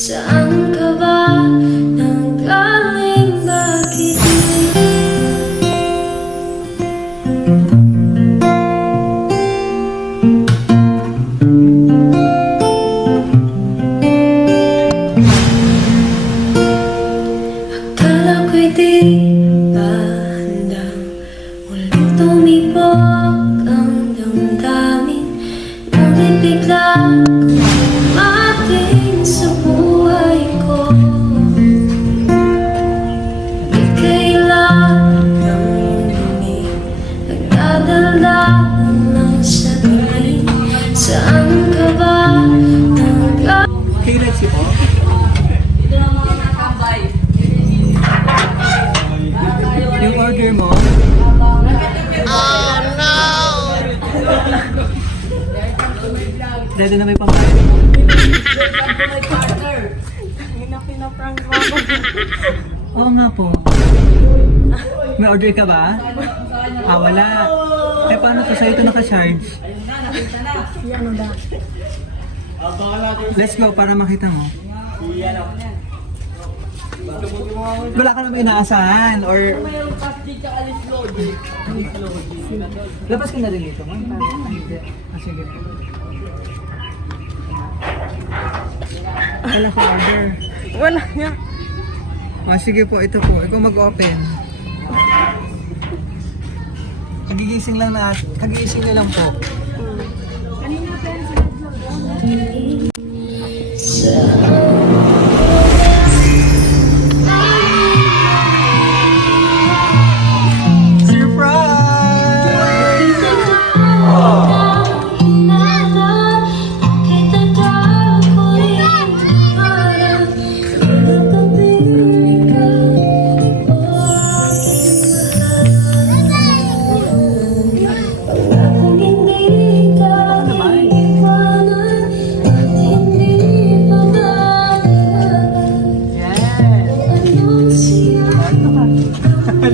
Saan ka ba nanggaling? Bakit akala ko'y di ba handang muling tumibok ang damdamin, ngunit bigla dumating sa buhay ko. Di kailangang lumig, nagdadala ng saglit. Saan ka ba nanggaling? Kailan si po? Yung order mo? Oh no! Dada na may pambayad. Oo nga po. May order ka ba? Ah, wala. Eh, paano to sa'yo ito naka-charge? Let's go para makita mo. Wala ka naman inaasahan or... Labas ka na rin dito, ma'am. Ah, sige. Wala ka order. Wala nga. Ah, sige po, ito po. Ikaw mag-open. Kagigising lang na, kagigising na lang po.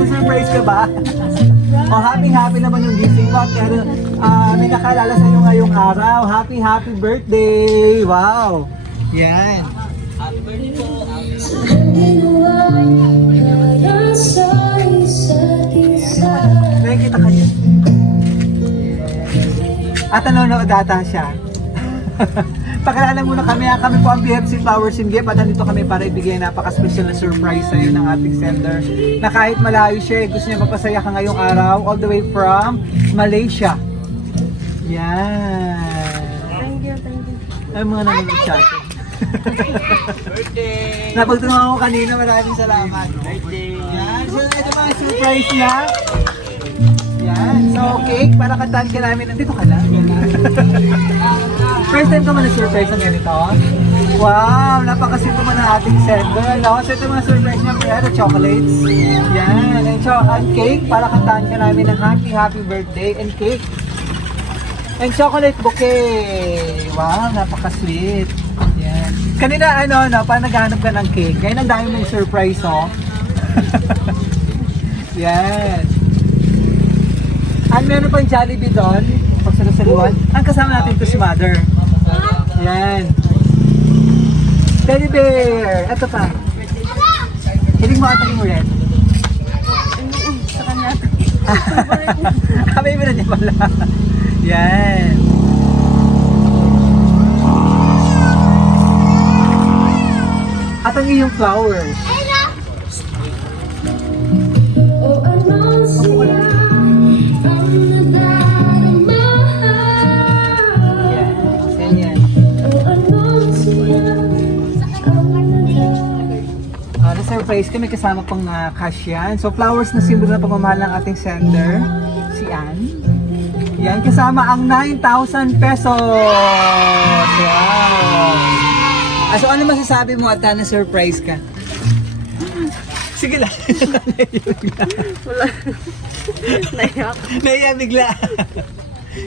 Surprise ka ba? Oh, happy naman yung gising ko at may nakalala sa inyo ngayong araw. Happy birthday! Wow! Yan! Happy birthday po! Nakikita ka niya. At nanonood data siya. Pakilala muna kami. Kami po ang BFC Flowers and Gift at nandito kami para ibigay napaka-special na surprise sa'yo ng ating sender na kahit malayo siya, gusto niya mapasaya ka ngayong araw all the way from Malaysia. Yan. Thank you. Ay, mga nanonood-chat. Birthday! Napagtunangan ko kanina, maraming salamat. Birthday! Yan. So, ito mga surprise niya. Yan. So, cake, para kantahan ka namin. Nandito ka lang. First time ka man na-surprise ng ganito? Wow! Napakasimple man ang ating sender. No? So, ito mga surprise niya. Pero chocolates. Yan. And cake, para kantahan ka namin ng happy birthday. And cake. And chocolate bouquet. Wow! Napaka-sweet. Yan. Kanina, parang naghahanap ka ng cake. Ngayon ang dami mong surprise, oh. Yan. Ang meron pang Jollibee doon, pagsalusaluan. Ang kasama natin ito si Mother. Yan. Teddy bear. Ito pa. Hiling mo atang yung red. Sa kanya. May meron niya pala. Yan. At ang iyong flowers. O anong siya ang nadarama? Ganyan. O anong siya ang nadarama? Na-surprise kami kasama pang cash yan. So flowers na simbolo ng pagmamahal ng ating sender, si Ann. Yan, kasama ang 9,000 pesos! Wow! So ano masasabi mo at na-surprise ka? Sige lang. Wala. Naiyak. Naiya bigla.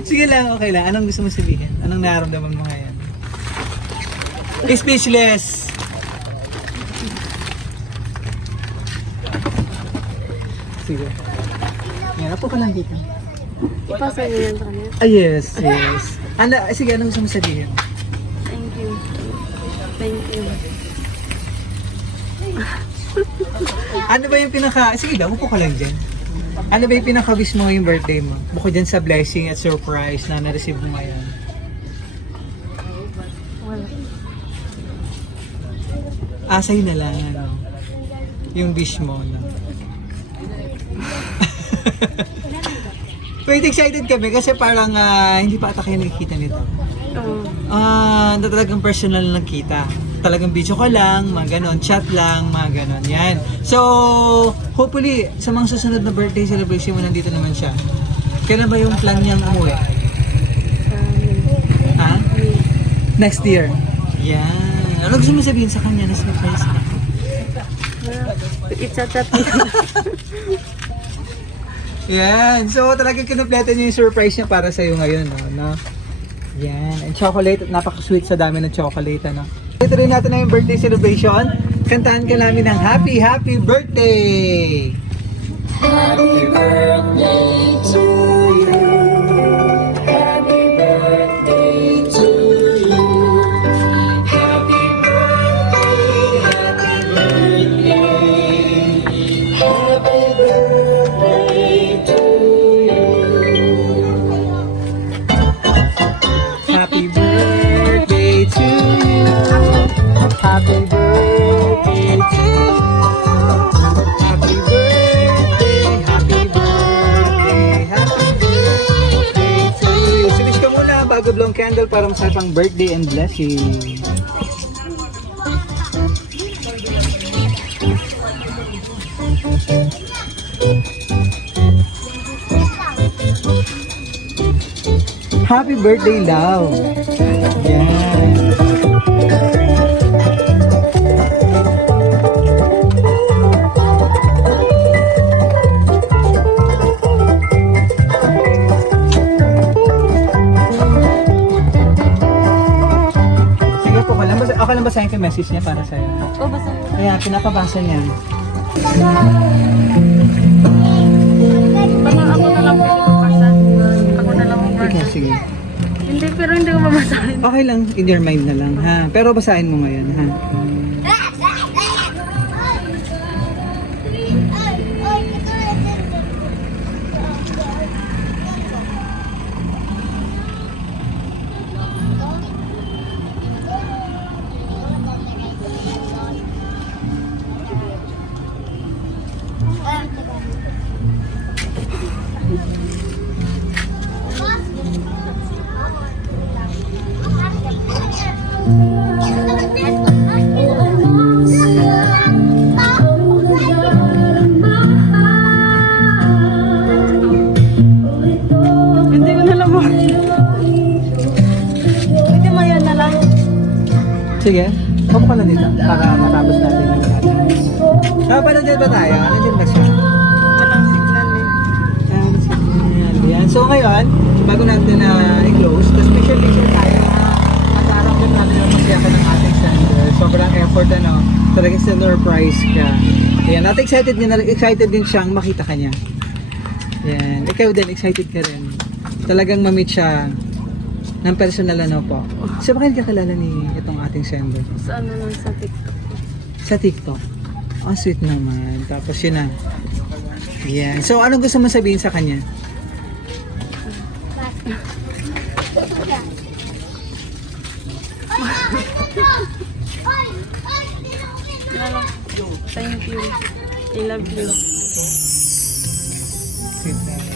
Sige lang, okay lang. Anong gusto mo sabihin? Anong nararamdaman mo ngayon? Speechless! Sige. Yan, apo ka lang dito. Ipasa niyo yan sa kanya. Ah, yes. Sige, anong gusto mo sabihin? Thank you. Thank you. Ano ba yung sige lang, upo ka lang dyan. Ano ba yung pinaka-wish mo ngayong birthday mo? Bukod dyan sa blessing at surprise na na-receive mo ngayon. Wala. Sa'yo na lang, ano? Yung wish mo, no? Wait, excited kami kasi parang hindi pa ata kayo nakikita nito. Oo. Na talagang personal lang kita. Talagang video ko lang, mga ganon, chat lang, mga ganon. Yan. So, hopefully, sa mga susunod na birthday celebration mo, nandito naman siya. Kailan ba yung plan niyang umuwi? Sa amin. Ha? Next year? Yan. Ano gusto mo sabihin sa kanya na surprise ka? I-chat-chat niya. Yan. So, talagang kinumpleto niya yung surprise niya para sa'yo ngayon, no? Yan. And chocolate, napaka-sweet sa dami ng chocolate, ano? Ito rin natin na yung birthday celebration. Kantahan ka namin ng happy, happy birthday! Happy birthday to you. Happy birthday to you. Happy birthday, happy birthday. Happy birthday to you. Happy birthday to you. Happy birthday to you. Happy birthday, happy birthday, happy birthday to you. Sinis ka muna bago blow ang candle para masaya pang birthday and blessing. Happy birthday, love! Yan. Sige po, okay lang basahin ko yung message niya para sa'yo. O, basta. Kaya pinapabasa niya. Baka ako na lang po magbasa. Ako na lang magbasa. Sige, sige. Hindi, pero hindi ko mabasahin. Okay lang, in your mind na lang, ha? Pero basahin mo ngayon, ha? Hindi ko na lang mo. Pwede mo yan na lang. Sige, huwag ka lang dito para matapos natin yung lahat. Napanood din ba tayo? Ano din ba siya? Walang signal eh. Yan. So ngayon, bago natin na i-close, tapos picture tayo na mataramdam natin yung masaya ka ng ating sender. Sobrang effort, ano, talagang surprise ka. Yan, at excited din siyang makita ka niya. Yan, ikaw din, excited ka rin. Talagang ma-meet siya ng personal, ano po. So bakit kakilala ni itong ating sender? Sa ano lang sa TikTok. Sa TikTok. Ang sweet naman. Tapos yun na. Yan. So anong gusto mo sabihin sa kanya? Wala. Thank you. I love you. Sweet naman.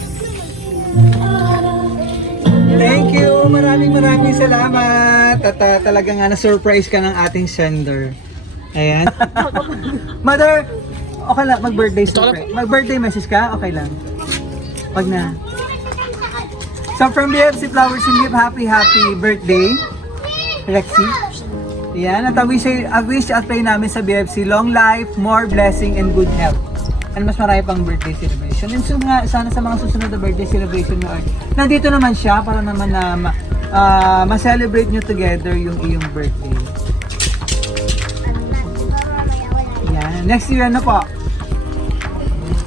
Thank you! Maraming salamat! At talagang na-surprise ka ng ating sender. Ayan. Mother, okay lang, mag-birthday surprise. Mag-birthday message ka? Okay lang. Wag na. So from BFC Flowers and Gift, happy birthday, Rexy. Yan, at ang wish at pray namin sa BFC, long life, more blessing, and good health. And mas marami pang birthday celebration. And so nga, sana sa mga susunod na birthday celebration mo, nandito naman siya para naman na ma-celebrate nyo together yung iyong birthday. Yan, next year ano po?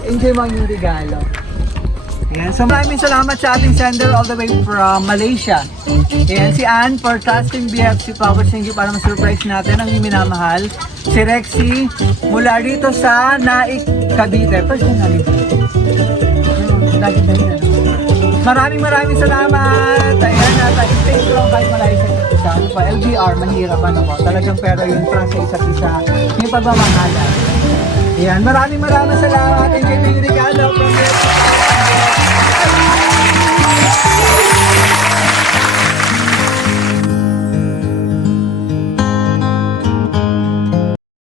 Enjoy mo yung regalo. Ayan. So maraming salamat sa ating sender all the way from Malaysia. Ayan, si Ann for trusting BFC Flowers. Thank you para ma-surprise natin ang minamahal. Si Rexy mula rito sa Naik, Cavite. First time namin. Lagi na yun. Maraming salamat. Ayan, stay strong kahit malayo sa isa't isa. Ano pa, LDR, mahirap ano po. Talagang pero yung trust sa isa't isa. Yung pagmamahalan. Ayan, maraming salamat. Enjoy